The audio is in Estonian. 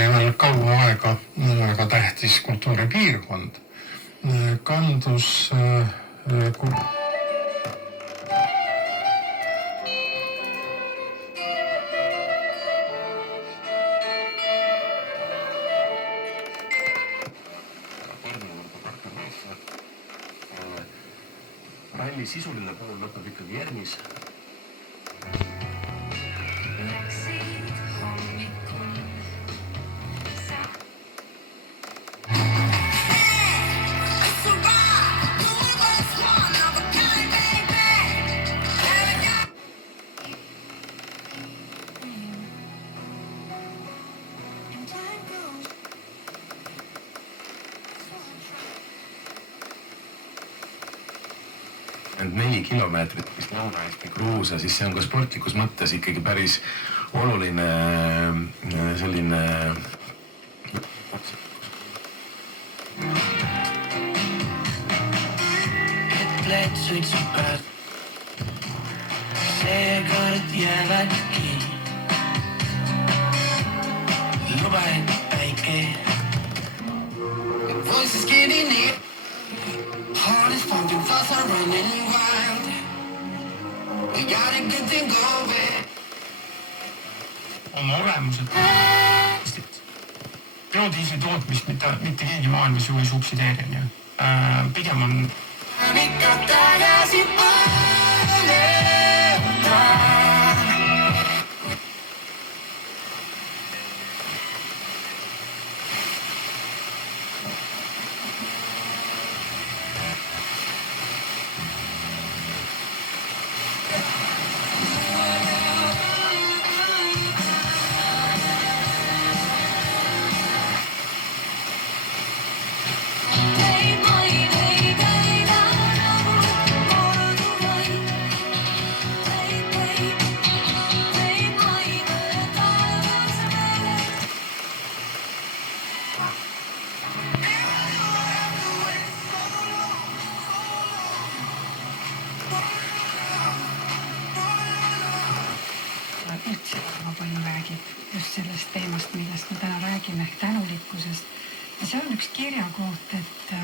oli veel kaua aega väga tähtis kultuuripiirkond. Kandus ralli sisuline pool lõpeb ikkagi Järnis. Need 4 kilomeetrit, mis Lõuna-Eesti Gruusia, siis see on ka sportlikus mõttes ikkagi päris oluline selline Ütled suitsupääd seekord jäävadki luba, et päike voices getting near Heart is pumping fast and running wild. We got a good thing going. Oma olemuselt biodiisli tootmist mitte keegi maailmas ju ei subsideeri. Pigem on Ikka tagasi üldse väga palju räägib just sellest teemast, millest me täna räägime, ehk tänulikkusest. Ja see on üks kirjakoht, et